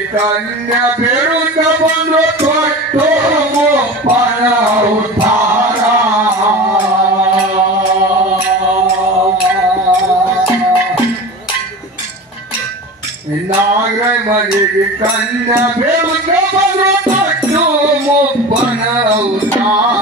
कन्या विरुद्ध बंद तो मुप्पन उद्धारा नागराय मनी कन्या विरुद्ध बंद तो मुप्पन उद्धारा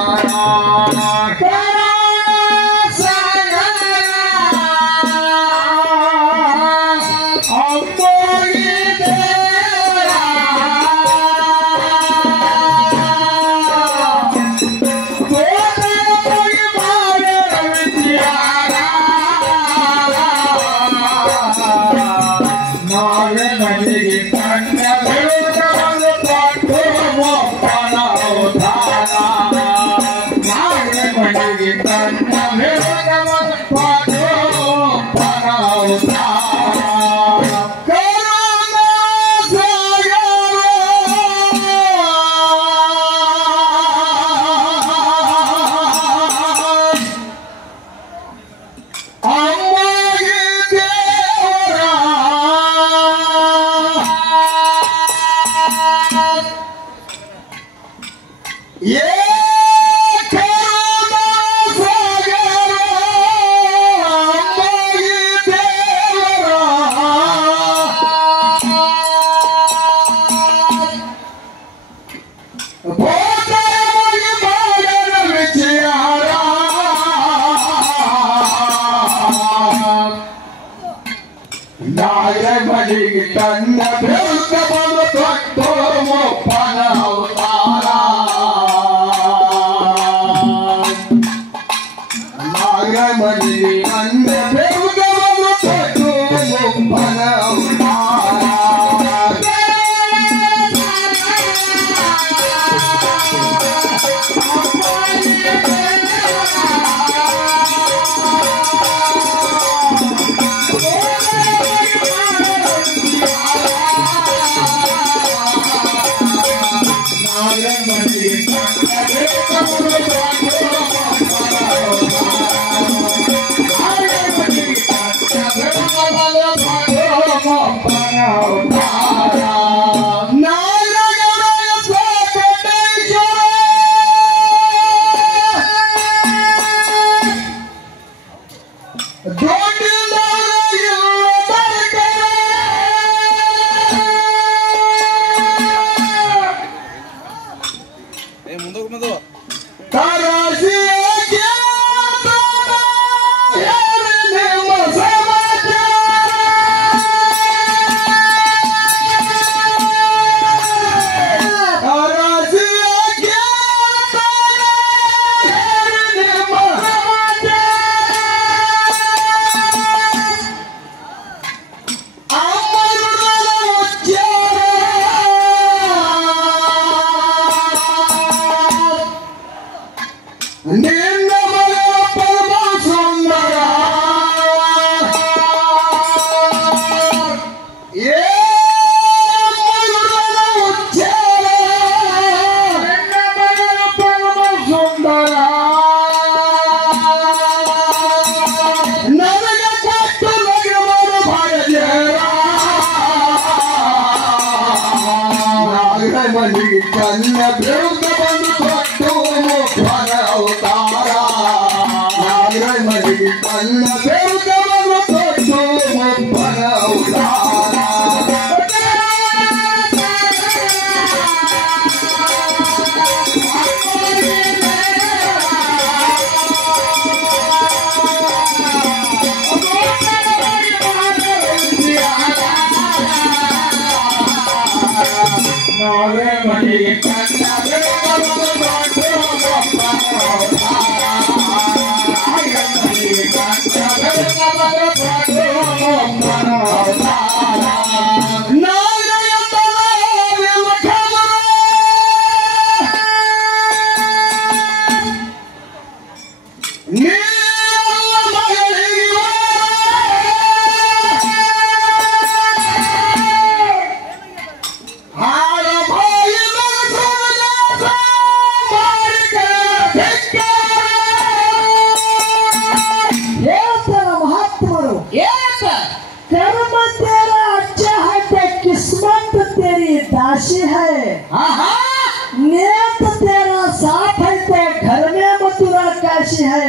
ಹೈ.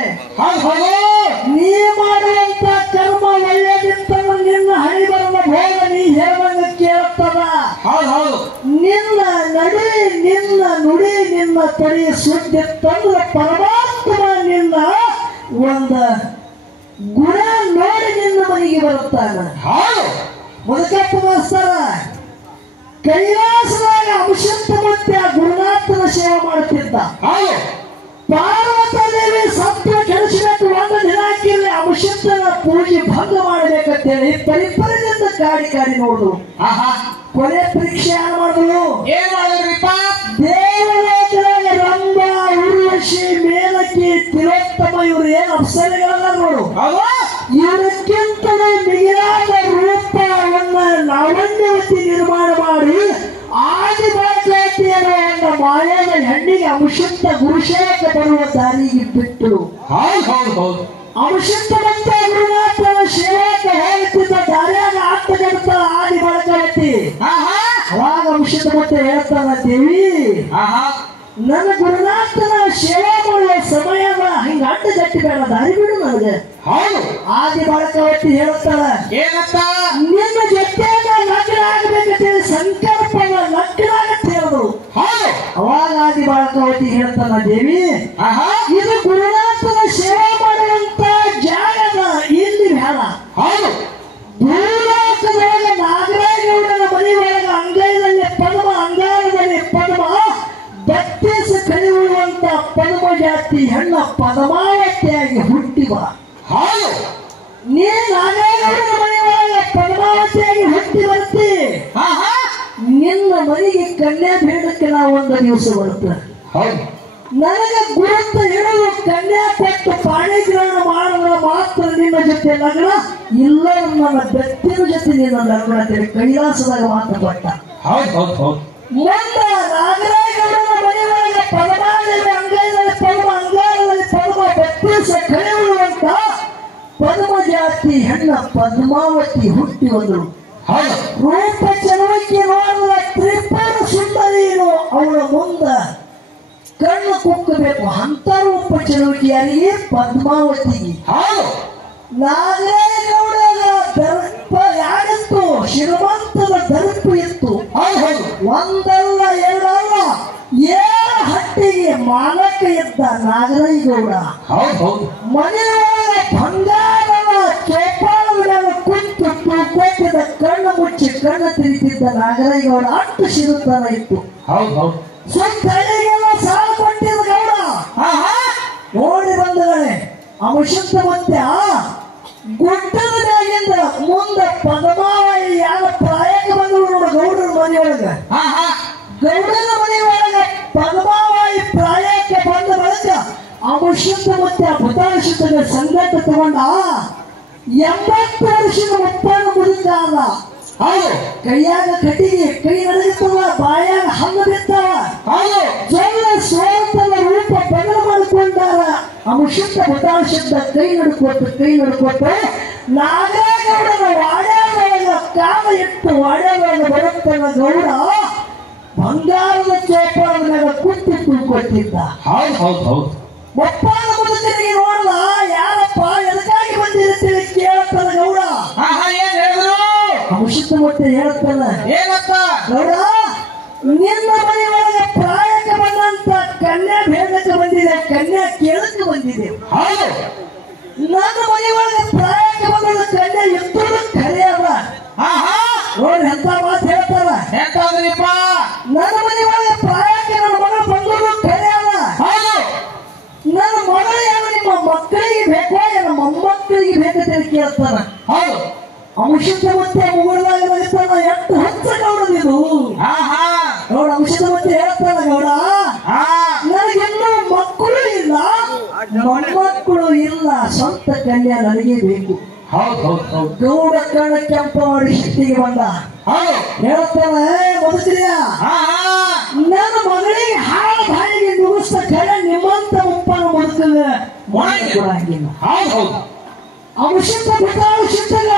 ನೀ ಮಾಡುವಂತ ಕರ್ಮ ಒಳ್ಳೆದಿತ್ತ ನಿನ್ನ ಹಣಿ ಬರದ ಭೋಗ ನೀ ಹೇಳುವಂಗ ಕೇಳುತ್ತದ. ನಿನ್ನ ನಡಿ ನಿನ್ನ ನುಡಿ ನಿನ್ನ ತಡಿ ಸುದ್ದಿ ತಂದು ಪರಮಾತ್ಮ ನಿನ್ನ ಒಂದ ಗುಣ ನೋಡಿ ನಿನ್ನ ಮನೆಗೆ ಬರುತ್ತಾನ. ಮುದುಕಪ್ಪ ಮಾಸ್ತರ ಕೈಲಾಸದಾಗ ಅಂಶಂತ ಮತ್ತೆ ಆ ಗುರುನಾಥನ ಸೇವೆ ಮಾಡುತ್ತಿದ್ದ. ಪಾರ್ವತದೇವಿ ಸತ್ವ ಕೆಡಿಸಬೇಕು ಒಂದು ದಿನ ಹಾಕಿರ್ಲಿ ಅಂಶಂತನ ಪೂಜೆ ಭಂಗ ಮಾಡಬೇಕಂತೇಳಿ ಪರಿಪರದಿಂದ ಕಾಡಿ ಕಾಡಿ ನೋಡಿದ್ರು. ಕೊನೆ ಪರೀಕ್ಷೆ ಯಾರು ಮಾಡಿದ್ರು? ಏನ್ ಮಾಡಿದ್ರಿಪ್ಪ? ದೇವಲೋಕದಾಗ ರಂಭ ಉರ್ವಶಿ ಮೇಲಕ್ಕಿ ತಿಲೋತ್ತಮ ಇವ್ರು ಏನ್ ಅಪ್ಸರೆಗಳಲ್ಲ ನೋಡು. ಇವಕ್ಕಿಂತಲೂ ಮಿಗಿಲಾದ ರೂಪವನ್ನ ಲಾವಣ್ಯವತಿ ನಿರ್ಮಾಣ ಮಾಡಿ ಆದಿ ಬಾಳ್ಕಾತಿಯರ ಎಂಬ ಮಾಯದ ಹೆಣ್ಣಿಗೆ ಅಂಶಂತ ಗುರುಶೇಖ ಬರುವ ದಾರಿಗೆ ಬಿಟ್ಟು ಅಂಶಂತ ಮತ್ತೆ ಗುರುನಾಥನ ಸೇವಕ ಹೋಗುತ್ತಿದ್ದ ದಾರ್ಯಾಗ ಆತ್ಮಗಡ್ತ ಆದಿ ಬಾಳ್ಕಾತಿ. ಅವಾಗ ಅಂಶಂತ ಮತ್ತೆ ಹೇಳ್ತಾನ, ದೇವಿ ನನ್ನ ಗುರುನಾಥನ ಸೇವಾ ಮಾಡುವ ಸಮಯದ ಹಿಂಗ ಅಡ್ಡಗಟ್ಟಿ ಬೇಡ, ದಾರಿ ಬಿಡು ನನಗೆ. ಆದಿ ಬಾಳಕವತಿ ಹೇಳ್ತಾಳ, ನಿನ್ನ ಜೊತೆಯಾಗ ಲಗ್ನ ಆಗ್ಬೇಕಂತೇಳಿ ಸಂಕಲ್ಪದ ಲಗ್ನ ಆಗತ್ತೆ ಹೇಳಿದ್ರು. ಅವಾಗ ಆದಿ ಬಾಳಕವತಿ ಹೇಳ್ತಾನ, ದೇವಿ ಇದು ಗುರುನಾಥನ ಸೇವಾ ಮಾಡುವಂತ ಜಾಗದ ಇಲ್ಲಿ ಬೇಡ. ಭೂಲೋಕದೊಳಗೆ ನಾಗರಾಜಗೌಡನ ಮನೆ ಒಳಗ ಅಂಗೈದಲ್ಲಿ ಪದ್ಮ ಅಂಗಾರದಲ್ಲಿ ಪದ್ಮ ಬತ್ತೀಸ ಕಳೆಯುವಂತ ಪದ್ಮ ಜಾತಿ ಹೆಣ್ಣ ಪದ್ಮಾವತಿಯಾಗಿ ಹುಟ್ಟಿವ. ನೀ ನಾಗರಾಜಗೌಡನ ಮನೆ ಒಳಗ ಪದ್ಮಾವತಿಯಾಗಿ ಹುಟ್ಟಿ ಬರ್ತಿ. ನಿನ್ನ ಮನೆಗೆ ಕನ್ಯಾ ಬೇಡಕ್ಕೆ ನಾವು ಒಂದು ದಿವಸ ಬರುತ್ತೆ. ನನಗೆ ಗುರುತ ಹೇಳಲು ಕನ್ಯಾ ಕೊಟ್ಟು ಪಾಣಿಗ್ರಹಣ ಮಾಡಿದ್ರೆ ಮಾತ್ರ ನಿನ್ನ ಜೊತೆ ಲಗ್ನ, ಇಲ್ಲ ನನ್ನ ಬೆತ್ತಿನ ಜೊತೆ ನಿನ್ನ ಲಗ್ನ ಅಂತೇಳಿ ಕೈಲಾಸದಾಗ ಮಾತು ಕೊಟ್ಟ. ಮುಂದ ನಾಗರಾಜಗೌಡನ ಮನೆ ಒಳಗೆ ಪದ್ಮಾದೇವಿ ಅಂಗೈದಲ್ಲಿ ಪದ್ಮ ಅಂಗಾರದಲ್ಲಿ ಪದ್ಮ ಬತ್ತೀಸ ಕಳೆಯುವಂತ ಪದ್ಮ ಜಾತಿ ಹೆಣ್ಣ ಪದ್ಮಾವತಿ ಹುಟ್ಟಿ ಬಂದರು. ರೂಪ ಚಲುವಕ್ಕೆ ನೋಡಿದ ತ್ರಿಪುರ ಸುಂದರಿಯರು ಅವಳ ಮುಂದ ಕಣ್ಣು ಕುಕ್ಕಬೇಕು. ಅಂತ ರೂಪ ಚಲುವಕ್ಕೆ ಯಾರಿಗೆ? ಪದ್ಮಾವತಿಗೆ. ನಾಗರಾಜಗೌಡರ ದರ್ಪ ಯಾರಿತ್ತು? ಶ್ರೀಮಂತದ ದರ್ಪ ಇತ್ತು. ಒಂದಲ್ಲ ಎರಡಲ್ಲ 7 ಹಟ್ಟಿಗೆ ಮಾಲಕ ಇದ್ದ ನಾಗರಾಜಗೌಡ. ಮನೆಯೊಳಗ ಬಂಗಾರದ ಚೋಪಾಳದ ಕುಂತು ತೂಕೊಟ್ಟಿದ್ದ ಕಣ್ಣು ಮುಚ್ಚಿ ಕಣ್ಣು ತಿರುಗಿದ್ದ ನಾಗರಾಜಗೌಡ ಅಷ್ಟು ಶಿರುತನ ಇತ್ತು. ಸುತ್ತಳಿಗೆಲ್ಲ ಸಾಲ ಕೊಟ್ಟಿದ್ದ ಗೌಡ. ನೋಡಿ ಬಂದಗಳೇ ಅಂಶಂತ ಮತ್ತೆ ಗುಡ್ಡದ ಮ್ಯಾಗಿಂದ ಮುಂದೆ ಪದ್ಮಾವತಿ ಯಾವ ಪ್ರಾಯಕ್ಕೆ ಬಂದಳು ನೋಡು ಗೌಡರ ಮನೆಯೊಳಗ. ಗೌಡನ ಮನೆಯೊಳಗ ಪದ್ಮಾವತಿ ಪ್ರಾಯಕ್ಕೆ ಬಂದ ಬಳಿಕ ಅಂಶಂತ ಮತ್ತೆ ಆ ಭೂತಾಂಶದ ಸಂಗತ ತಗೊಂಡ 80 ವರ್ಷದ ಮುಪ್ಪಾನ ಮುದುಕ ಅಲ್ಲ. ಕೈಯಾಗ ಕಟ್ಟಿಗೆ, ಕೈ ನಡಗಿತ್ತವ, ಬಾಯಾಗ ಹಣ್ಣು ಬಿತ್ತವ, ಜೊಲ್ಲ ಸೋತದ ರೂಪ ಬದಲು ಮಾಡಿಕೊಂಡಾರ. ಅಂಶಂತ ಭೂತಾಂಶದ ಕೈ ನಡ್ಕೊತ ನಾಗರಾಜಗೌಡನ ವಾಡ್ಯಾದೊಳಗ ಕಾಲ ಇಟ್ಟು ವಾಡ್ಯಾದೊಳಗ ಬರುತ್ತಲ್ಲ ಗೌಡ ಬಂಗಾರದ ಚೋಪಾಳದ ಮೇಲೆ ಕುಂತಿ ತುಳ್ಕೊಟ್ಟಿದ್ದ. ಒಪ್ಪಾದ ಮುದುಕನಿಗೆ ನೋಡಲ್ಲ, ಯಾರಪ್ಪ ಎದಕ್ಕಾಗಿ ಬಂದಿರುತ್ತೇವೆ ಕೇಳ್ತಾನ ಗೌಡ. ಅಂಶಂತ ಮತ್ತೆ ಹೇಳ್ತಾನ, ಗೌಡ ನಿನ್ನ ಮನೆಯೊಳಗೆ ಪ್ರಾಯಕ್ಕೆ ಬಂದಂತ ಕನ್ಯಾ ಭೇದಕ್ಕೆ ಬಂದಿದೆ, ಕನ್ಯಾ ಕೇಳಕ್ಕೆ ಬಂದಿದೆ. ನನ್ನ ಮನೆಯೊಳಗೆ ಪ್ರಾಯಕ್ಕೆ ಬಂದ ಕನ್ಯಾ ಎತ್ತುವುದು ಖರೆ ಅದ. ನೋಡಿ ಎಂತ ಮಾತು ಹೇಳ್ತಾರ. ನನ್ನ ಮನೆಯೊಳಗೆ ಪ್ರಾಯಕ್ಕೆ ನನ್ನ ಮಗಳು ಬಂದದ್ದು ಖರೆ ಅದ. ನನ್ನ ಮಗಳು ಯಾವ ನಿಮ್ಮ ಮಕ್ಕಳಿಗೆ ಬೇಕೋ ನನ್ನ ಮೊಮ್ಮಕ್ಕಳಿಗೆ ಬೇಕಂತ ಕೇಳ್ತಾನ. ಅಂಶಂತ ಮತ್ತೆ ಮುಗುಳದಾಗ ನಡೀತಾನ, ಎಷ್ಟು ಹಚ್ಚ ಗೌಡದಿದು. ನೋಡ ಅಂಶದ ಮತ್ತೆ ಹೇಳ್ತಾನ ಗೌಡ, ನನಗಿನ್ನೂ ಮಕ್ಕಳು ಇಲ್ಲ, ಮೊಮ್ಮಕ್ಕಳು ಇಲ್ಲ, ಸ್ವಂತ ಕನ್ಯಾ ನನಗೆ ಬೇಕು. ಗೌಡ ಕಣ್ಣ ಕೆಂಪ ಮಾಡಿ ಸಿಟ್ಟಿಗೆ ಬಂದ. ಹೇಳ್ತಾನ, ಬದುಕ್ರಿಯ ನನ್ನ ಮಗಳಿಗೆ ಹಾಳ ಬಾಯಿಗೆ ನುಗ್ಗಿಸ್ತ ಕಡೆ ನಿಮ್ಮಂತ ಉಪ್ಪನ ಬದುಕಲ್ಲ ಕೊಡಂಗಿಲ್ಲ. ಅಂಶಂತ ಬಿಟ್ಟಾಗ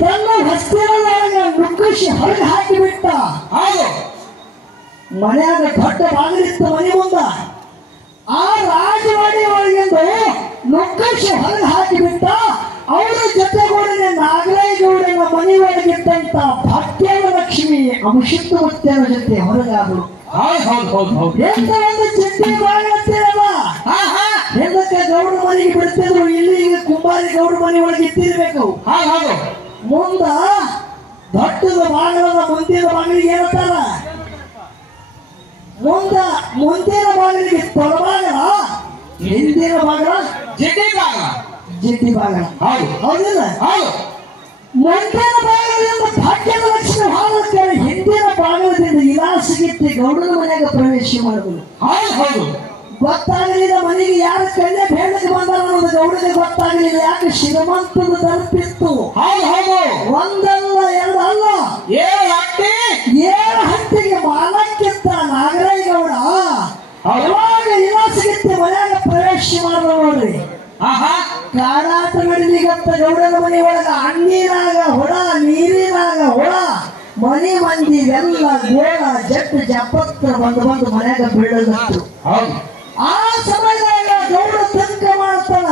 ತನ್ನ ಹಸ್ತಿನೊಳಗ ನುಗ್ಗಿಸಿ ಹೊರಗೆ ಹಾಕಿಬಿಟ್ಟ. ಮನ್ಯಾಗ ದೊಡ್ಡ ಬಾಗಿಲಿತ್ತು ಮನೆ ಮುಂದ. ಆ ರಾಜವಾಡಿ ಒಳಗಿಂದು ಲೊಕ್ಕೇಶ ಹೊರಗೆ ಹಾಕಿಬಿಟ್ಟ. ಅವರ ಜೊತೆಗೂಡನೆ ನಾಗರಾಯಗೌಡನ ಮನೆ ಒಳಗಿದ್ದಂತ ಭಕ್ತ್ಯಾನ ಲಕ್ಷ್ಮಿ ಅಭಿಷಿಕ್ತ ಮುತ್ಯನ ಜೊತೆ ಹೊರಗಾದ್ರು. ಎಂತ ಒಂದು ಚಿಂತೆ ಬಾಳತ್ತೇನಲ್ಲ, ಎಂದಕ್ಕೆ ಗೌಡ ಮನೆಗೆ ಬಿಡ್ತಿದ್ರು. ಇಲ್ಲಿ ಈಗ ಕುಂಬಾರಿ ಗೌಡ ಮನೆ ಒಳಗೆ ಇಟ್ಟಿರ್ಬೇಕು. ಮುಂದ ದೊಡ್ಡದ ಬಾಗಿಲದ ಮುಂದಿನ ಬಾಗಿಲಿಗೆ ಏನಂತಾರ, ಮುಂದಿನ ಬಾಗಿಲಿಗೆ ತೊಡಬಾಗಲ, ಹಿಂದಿನ ಬಾಗಲ ಜಿಡ್ಡಿ ಬಾಗಲ. ಹೌದಿಲ್ಲ? ಮುಂದಿನ ಬಾಗಿಲಿಂದ ಭಾಗ್ಯದ ಲಕ್ಷ್ಮಿ ಹಾಲಕ್ಕರೆ, ಹಿಂದಿನ ಬಾಗಿಲದಿಂದ ಇಲಾಸಗಿತ್ತಿ ಗೌಡನ ಮನೆಯಾಗ ಪ್ರವೇಶ ಮಾಡುವುದು. ಗೊತ್ತಾಗಲಿಲ್ಲ ಮನೆಗೆ ಯಾರ ಕಣ್ಣೆ ಬೇಡಕ್ಕೆ ಬಂದಾರ ಅನ್ನೋದು ಗೌಡನಿಗೆ ಗೊತ್ತಾಗಲಿಲ್ಲ. ಯಾಕೆ ಶ್ರೀಮಂತದ ತಲುಪಿತ್ತು. ಒಂದಲ್ಲ ಎರಡಲ್ಲ 7 ಹಟ್ಟಿಗೆ ಮಾಲಕ್ಕಿಂತ ನಾಗರಾಯಗೌಡ ಅವಾಗ ಇಲಾಸಗಿತ್ತಿ ಮನೆಯಾಗ ಪ್ರವೇಶ ಮಾಡಿದ ನೋಡ್ರಿ. ಕಾಡಾಟ ನಡಿಲಿಗತ್ತ ಗೌಡನ ಮನೆ ಒಳಗ ಹಣ್ಣಿನಾಗ ಹುಳ, ನೀರಿನಾಗ ಹುಳ, ಮನೆ ಮಂದಿ ಎಲ್ಲ ಗೋಳ ಜಟ್ಟು ಜಪತ್ರ ಬಂದು ಮನ್ಯಾಗ ಬೀಳಗತ್ತು. ಆ ಸಮಯದಾಗ ಗೌಡ ತನಕ ಮಾಡ್ತಾನ,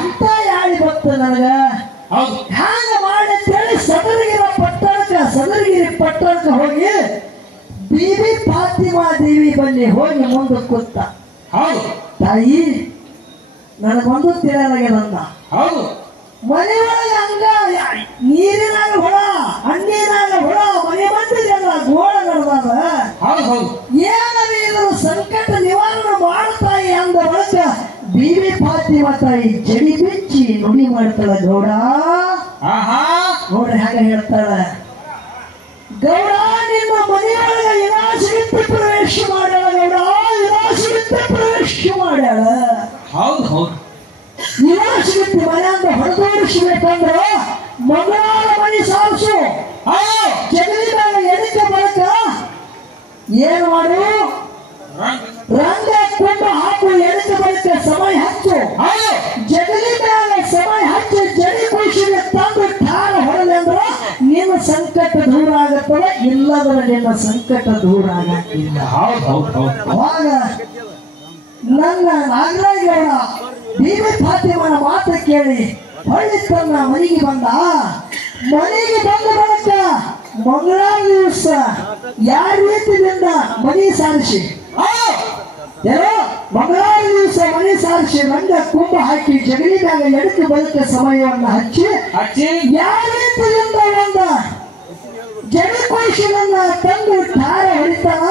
ಅಂತ ಯಾಳಿ ಬತ್ತ ನನಗ ಹ್ಯಾಂಗ ಮಾಡಿ ಹೇಳಿ ಸದರಗಿರಿ ಪಟ್ಟಣಕ್ಕೆ ಹೋಗಿ ಬೀಬಿ ಫಾತಿಮಾ ದೇವಿ ಬಲ್ಲಿ ಹೋಗಿ ಮುಂದೆ ಕೂತ. ತಾಯಿ ನನಗೊಂದು ತಿಳಿಯಲಾಗ್ಯದ. ಮನೆ ಒಳಗೆ ಹಂಗ ನೀರಿನಾಗ ಹುಳ, ಹಣ್ಣಿನಾಗ ಹುಳ, ಮನೆ ಮಂದಿಗೆಲ್ಲ ಗೋಳ ನಡೆದಾದ. ಏನಾದ್ರು ಇದ್ರ ಸಂಕಟ ನಿವಾರಣೆ ಮಾಡ್ತಾಯಿ ಅಂದ ಒಳಗ ಬೀಬಿ ಫಾತಿಮಾ ತಾಯಿ ಜಡಿ ಬಿಚ್ಚಿ ನುಡಿ ಮಾಡ್ತಾಳ. ಗೌಡ ನೋಡ್ರಿ ಹಾಗೆ ಹೇಳ್ತಾಳ, ಗೌಡ ನಿಮ್ಮ ಮನೆಯೊಳಗ ಇಲಾಸಗಿತ್ತಿ ಪ್ರವೇಶ ಮಾಡ್ಯಾಳ. ಗೌಡ ಇಲಾಸಗಿತ್ತಿ ಪ್ರವೇಶ ಮಾಡ್ಯಾಳ. ಇಲಾಸಗಿತ್ತಿ ಮನೆ ಅಂತ ಹೊಡೆದೋಡಿಸ್ಬೇಕಂದ್ರ ಮಂಗಳವಾರ ಮನೆ ಸಾರಿಸು, ಜಗಲಿ ಮೇಲೆ ಎಣಿಕೆ ಬರಕ ಏನ್ ಮಾಡು, ರಂಗ ಕುಂಭ ಹಾಕು, ಎಣಿಕೆ ಬರಕ ಸಮಯ ಹಚ್ಚು. ಜಗಲಿ ಮೇಲೆ ಸಮಯ ಹಚ್ಚಿ ಜಡಿ ಖುಷಿಗೆ ತಂದು ಠಾರ ಹೊಡೆದೆ ಅಂದ್ರ ನಿನ್ನ ಸಂಕಟ ದೂರ ಆಗತ್ತದ, ಇಲ್ಲದ್ರ ನಿನ್ನ ಸಂಕಟ ದೂರ ಆಗಕ್ಕಿಲ್ಲ. ಅವಾಗ ನನ್ನ ನಾಗರಾಯಗೌಡ ಬೀಬಿ ಫಾತಿಮನ ಮಾತು ಕೇಳಿ ಹೊಳ್ಳಿ ತನ್ನ ಮನೆಗೆ ಬಂದ. ಮನೆಗೆ ಬಂದ ಬಳಿಕ ಮಂಗಳವಾರ ದಿವಸ ಯಾವ ರೀತಿಯಿಂದ ಮನೆ ಸಾರಿಸಿ, ಮಂಗಳವಾರ ದಿವಸ ಮನೆ ಸಾರಿಸಿ ರಂಗ ಕುಂಭ ಹಾಕಿ ಜಗಲಿ ಮ್ಯಾಗ ಎಡಕ್ಕೆ ಬದುಕ ಸಮಯವನ್ನು ಹಚ್ಚಿ ಯಾವ ರೀತಿಯಿಂದ ಒಂದು ಜಗಕೋಶನನ್ನ ತಂದು ಠಾರ ಹೊಡಿತಾನ.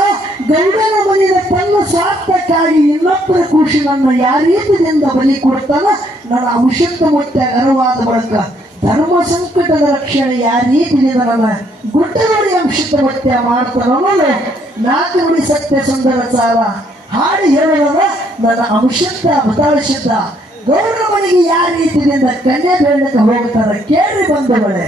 ಗೌಡನ ಮನೆಯ ತನ್ನ ಸ್ವಾರ್ಥಕ್ಕಾಗಿ ಇನ್ನೊಬ್ಬರ ಕೂಶನನ್ನ ಯಾವ ರೀತಿಯಿಂದ ಬಲಿ ಕೊಡ್ತಾನ. ನನ್ನ ಅಭಿಷಿಕ್ತ ಮುತ್ಯ ಅರವಾದ ಬಳಿಕ ಧರ್ಮ ಸಂಕಟದ ರಕ್ಷಣೆ ಯಾವ ರೀತಿಯಿಂದ ನನ್ನ ಗುಡ್ಡಗೋಡಿ ಅಭಿಷಿಕ್ತ ಮುತ್ಯ ಮಾಡ್ತಾನ ಅನ್ನೋದು 4 ನುಡಿ ಸತ್ಯ ಸುಂದರ ಸಾರ ಹಾಡಿ ಹೇಳುವಾಗ ನನ್ನ ಅಭಿಷಿಕ್ತ ಬದಲಿಸಿದ್ದ ಗೌಡನ ಮನೆಗೆ ಯಾವ ರೀತಿಯಿಂದ ಕನ್ಯಾ ಬೇಡಕ್ಕೆ ಹೋಗ್ತಾರ ಕೇಳಿ ಬಂದವಳೆ.